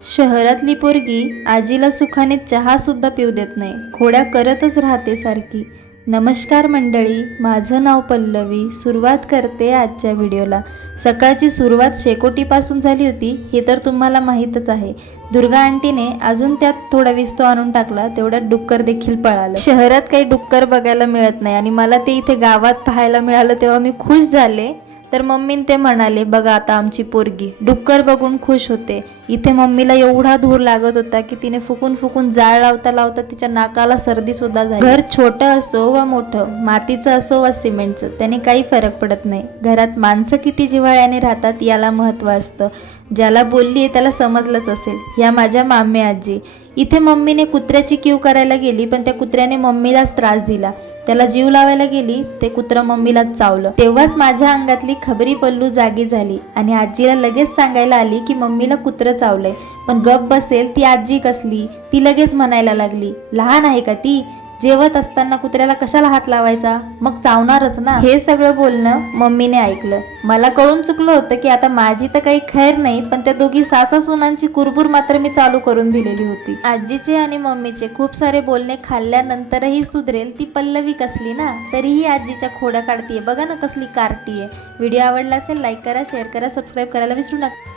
शहरातली पोरगी आजीला सुखाने चहा सुद्धा पिऊ देत नाही, खोड्या करतच राहते सारखी। नमस्कार मंडळी, माझं नाव पल्लवी। सुरुवात करते आजच्या व्हिडिओला। सकाळची सुरुवात शेकोटीपासून झाली होती हे तर तुम्हाला माहीतच आहे। दुर्गा आंटीने अजून त्यात थोडा विस्तो आणून टाकला, तेवढ्यात डुक्कर देखील पळालं। शहरात काही डुक्कर बघायला मिळत नाही आणि मला ते इथे गावात पाहायला मिळालं तेव्हा मी खुश झाले। तर मम्मीन ते म्हणाले, बघा आता आमची पोरगी डुक्कर बघून खुश होते। इथे मम्मीला एवढा धूर लागत होता की तिने फुकून फुकून जाळ लावता लावता तिच्या नाकाला सर्दी सुद्धा झाली। घर छोटं असो वा मोठं, मातीचं असो वा सिमेंटचं, त्याने काही फरक पडत नाही। घरात माणसं किती जिव्हाळ्याने राहतात याला महत्त्व असतं। ज्याला बोलली त्याला समजलंच असेल। या माझ्या मामे आजी। इथे मम्मीने कुत्र्याची कीव करायला गेली, पण त्या कुत्र्याने मम्मीलाच त्रास दिला। त्याला जीव लावायला गेली, ते कुत्रं मम्मीलाच चावलं। तेव्हाच माझ्या अंगातली खबरी पल्लू जागी झाली आणि आजीला लगेच सांगायला आली की मम्मीला कुत्रं चावलंय। पण गप बसेल ती आजी कसली, ती लगेच म्हणायला लागली, लहान आहे का ती? जेवत असताना कुत्र्याला कशाला हात लावायचा, मग चावणारच ना। हे सगळं बोलणं मम्मीने ऐकलं। मला कळून चुकलं होतं की आता माझी तर काही खैर नाही, पण त्या दोघी सासा सुनांची कुरबुर मात्र मी चालू करून दिलेली होती। आजीचे आणि मम्मीचे खूप सारे बोलणे खाल्ल्यानंतरही सुधरेल ती पल्लवी कसली ना, तरीही आजीच्या खोड्या काढतीये। बघा ना कसली कार्टी आहे। व्हिडिओ आवडला असेल लाईक करा, शेअर करा, सबस्क्राईब करायला विसरू नका।